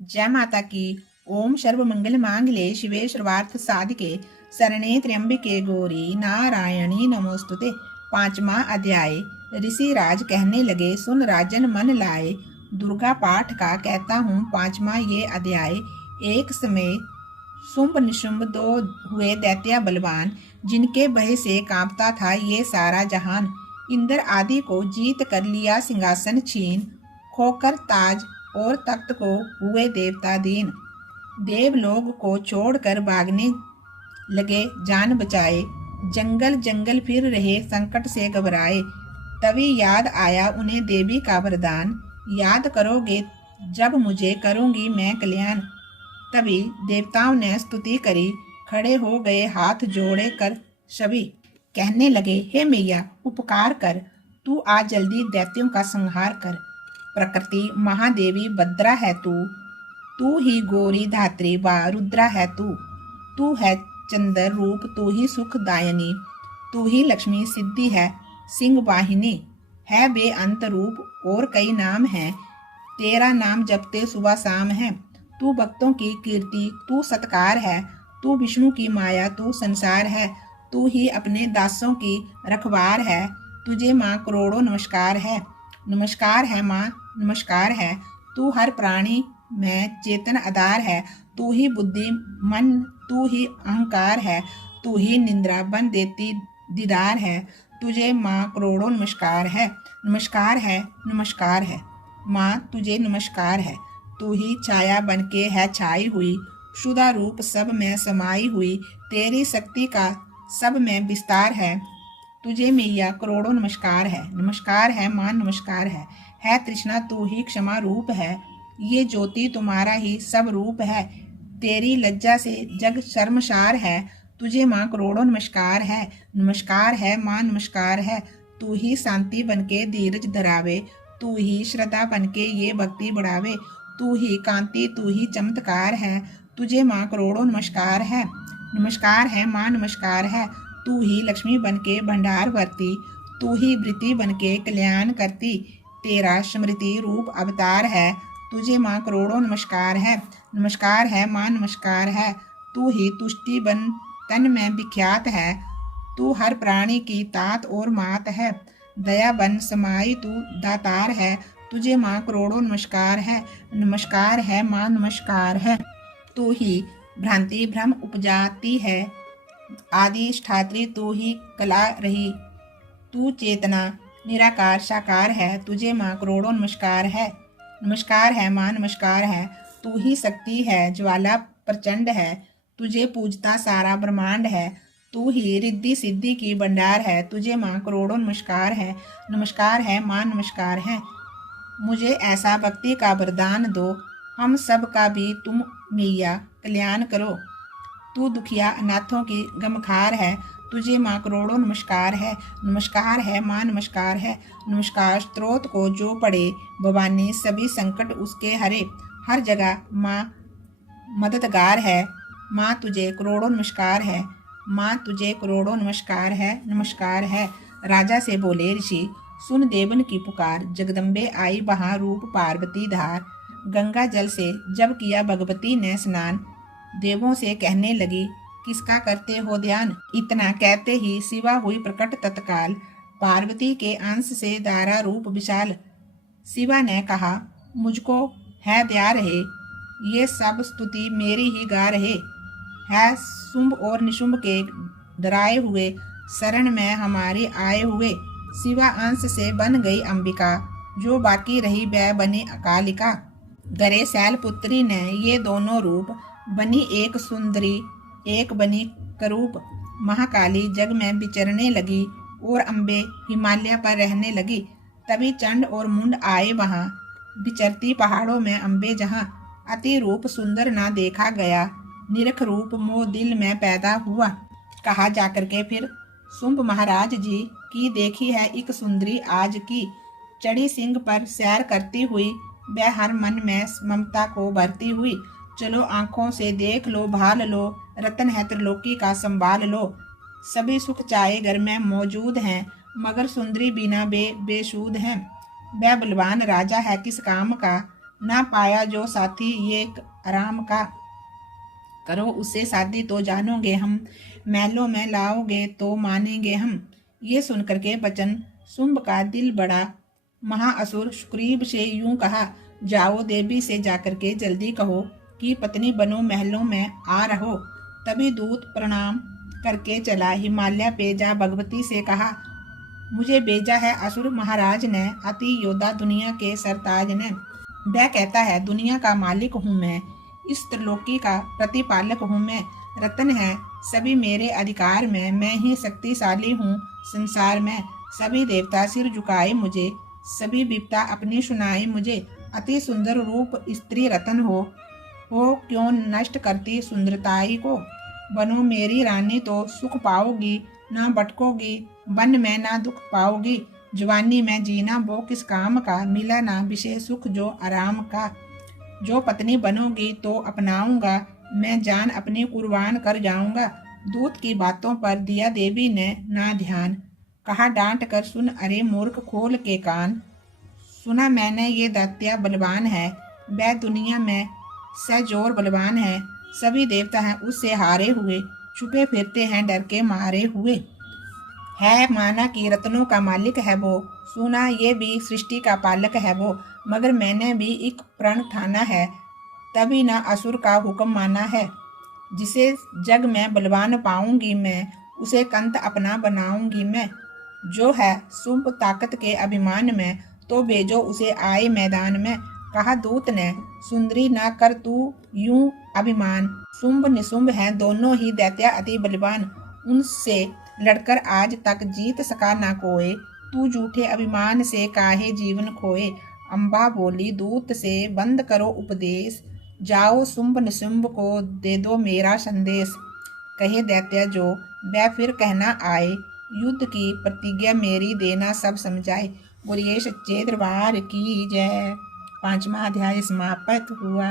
जय माता की। ओम सर्व मंगल मांगले शिवे सर्वार्थ साधिके शरणे त्र्यंबिके गौरी नारायणी नमोस्तुते। 5वां अध्याय। ऋषि राज कहने लगे, सुन राजन मन लाए, दुर्गा पाठ का कहता हूँ 5वां ये अध्याय। एक समय शुंभ निशुंभ दो हुए दैत्य बलवान, जिनके भय से कांपता था ये सारा जहान। इंद्र आदि को जीत कर लिया सिंहासन छीन, खोकर ताज और तख्त को हुए देवता दीन। देवलोक को छोड़कर भागने लगे जान बचाए, जंगल जंगल फिर रहे संकट से घबराए। तभी याद आया उन्हें देवी का वरदान, याद करोगे जब मुझे करूंगी मैं कल्याण। तभी देवताओं ने स्तुति करी, खड़े हो गए हाथ जोड़े कर सभी। कहने लगे, हे मैया उपकार कर, तू आज जल्दी दैत्यों का संहार कर। प्रकृति महादेवी भद्रा है तू ही गौरी धात्री व रुद्रा है तू है चंद्र रूप, तू ही सुखदायिनी, तू ही लक्ष्मी सिद्धि है सिंह वाहिनी। है बेअंत रूप और कई नाम है, तेरा नाम जपते सुबह शाम है। तू भक्तों की कीर्ति, तू सत्कार है, तू विष्णु की माया, तू संसार है। तू ही अपने दासों की रखवार है, तुझे माँ करोड़ों नमस्कार है। नमस्कार है माँ, नमस्कार है। तू हर प्राणी में चेतन आधार है, तू ही बुद्धि मन, तू ही अहंकार है, तू ही निंद्रा बन देती दीदार है। तुझे माँ करोड़ों नमस्कार है, नमस्कार है, नमस्कार है। माँ तुझे नमस्कार है, तू ही छाया बन के है छाई हुई, शुदा रूप सब में समाई हुई, तेरी शक्ति का सब में विस्तार है। तुझे मैया करोड़ों नमस्कार है, नमस्कार है माँ, नमस्कार है तृष्णा तू ही क्षमा रूप है, ये ज्योति तुम्हारा ही सब रूप है, तेरी लज्जा से जग शर्मसार है। तुझे माँ करोड़ों नमस्कार है माँ, नमस्कार है। तू ही शांति बनके धीरज धरावे, तू ही श्रद्धा बनके ये भक्ति बढ़ावे, तू ही कांति, तू ही चमत्कार है। तुझे माँ करोड़ों नमस्कार है माँ, नमस्कार है। तू ही लक्ष्मी बनके भंडार भरती, तू ही वृत्ति बनके कल्याण करती, तेरा स्मृति रूप अवतार है। तुझे माँ करोड़ों नमस्कार है माँ, नमस्कार है। तू ही तुष्टि बन तन में विख्यात है, तू हर प्राणी की तात और मात है, दया बन समाई तू दातार है। तुझे माँ करोड़ों नमस्कार है माँ, नमस्कार है। तू ही भ्रांति भ्रम उपजाती है, आदि ष्ठात्री तू ही कला रही, तू चेतना निराकार साकार है। तुझे माँ करोड़ों नमस्कार है माँ, नमस्कार है। तू ही शक्ति है, ज्वाला प्रचंड है, तुझे पूजता सारा ब्रह्मांड है, तू ही रिद्धि सिद्धि की भंडार है। तुझे माँ करोड़ों नमस्कार है माँ, नमस्कार है। मुझे ऐसा भक्ति का वरदान दो, हम सब का भी तुम मैया कल्याण करो। तू दुखिया अनाथों की गमखार है, तुझे माँ करोड़ों नमस्कार है माँ, नमस्कार है। नमस्कार स्त्रोत को जो पढ़े, भवानी सभी संकट उसके हरे, हर जगह माँ मददगार है। माँ तुझे करोड़ों नमस्कार है माँ, तुझे करोड़ों नमस्कार है। राजा से बोले ऋषि, सुन देवन की पुकार, जगदम्बे आई वहाँ रूप पार्वती धार। गंगा जल से जब किया भगवती ने स्नान, देवों से कहने लगी, किसका करते हो ध्यान। इतना कहते ही शिवा हुई प्रकट तत्काल, पार्वती के अंश से दारा रूप विशाल। शिवा ने कहा, मुझको है दया रहे, ये सब स्तुति मेरी ही गा रहे। है शुंभ और निशुंभ के डराए हुए, शरण में हमारे आए हुए। शिवा अंश से बन गई अंबिका, जो बाकी रही वह बनी अकालिका। गरे शैल पुत्री ने ये दोनों रूप, बनी एक सुंदरी एक बनी करूप। महाकाली जग में विचरने लगी और अम्बे हिमालय पर रहने लगी। तभी चंड और मुंड आए वहाँ, विचरती पहाड़ों में अम्बे जहाँ। अति रूप सुंदर ना देखा गया, निरख रूप मोह दिल में पैदा हुआ। कहा जाकर के फिर, शुंभ महाराज जी की देखी है एक सुंदरी आज की, चढ़ी सिंह पर सैर करती हुई, वह हर मन में ममता को भरती हुई। चलो आंखों से देख लो भाल लो, रतन है त्रिलोकी का संभाल लो। सभी सुख चाहे घर में मौजूद हैं, मगर सुंदरी बिना बेसूद हैं। वह बलवान राजा है किस काम का, ना पाया जो साथी ये आराम का, करो उससे शादी तो जानोगे हम, महलों में लाओगे तो मानेंगे हम। ये सुनकर के बचन शुंभ का दिल बड़ा, महाअसुर शुक्रीब से यूं कहा, जाओ देवी से जाकर के जल्दी कहो कि पत्नी बनो महलों में आ रहो। तभी दूत प्रणाम करके चला हिमालय पे जा भगवती से कहा, मुझे भेजा है असुर महाराज ने, अति योद्धा दुनिया के सरताज ने। वह कहता है दुनिया का मालिक हूँ मैं, इस त्रिलोकी का प्रतिपालक हूँ मैं, रतन है सभी मेरे अधिकार में, मैं ही शक्तिशाली हूँ संसार में। सभी देवता सिर झुकाए मुझे, सभी विपदा अपनी सुनाए मुझे। अति सुंदर रूप स्त्री रतन हो क्यों नष्ट करती सुंदरताई को। बनो मेरी रानी तो सुख पाओगी, ना भटकोगी वन में ना दुख पाओगी। जवानी में जीना वो किस काम का, मिला ना विशेष सुख जो आराम का। जो पत्नी बनोगी तो अपनाऊंगा, मैं जान अपनी कुर्बान कर जाऊंगा। दूत की बातों पर दिया देवी ने ना ध्यान, कहा डांट कर सुन अरे मूर्ख खोल के कान। सुना मैंने ये दैत्य बलवान है, वह दुनिया में सजोर बलवान है। सभी देवता हैं उससे हारे हुए, छुपे फिरते हैं डर के मारे हुए। है माना कि रत्नों का मालिक है वो, सुना ये भी सृष्टि का पालक है वो। मगर मैंने भी एक प्रण ठाना है, तभी ना असुर का हुक्म माना है। जिसे जग में बलवान पाऊंगी मैं, उसे कंत अपना बनाऊंगी मैं। जो है शुंभ ताकत के अभिमान में, तो भेजो उसे आए मैदान में। कहा दूत ने, सुंदरी ना कर तू यूं अभिमान, शुंभ निशुंभ हैं दोनों ही दैत्य अति बलवान। उनसे लड़कर आज तक जीत सका ना कोई, तू झूठे अभिमान से काहे जीवन खोए। अम्बा बोली दूत से बंद करो उपदेश, जाओ शुंभ निशुंभ को दे दो मेरा संदेश। कहे दैत्य जो वह फिर कहना आए, युद्ध की प्रतिज्ञा मेरी देना सब समझाए। बोलिए सच्चे दरबार की जय। 5वां अध्याय समाप्त हुआ।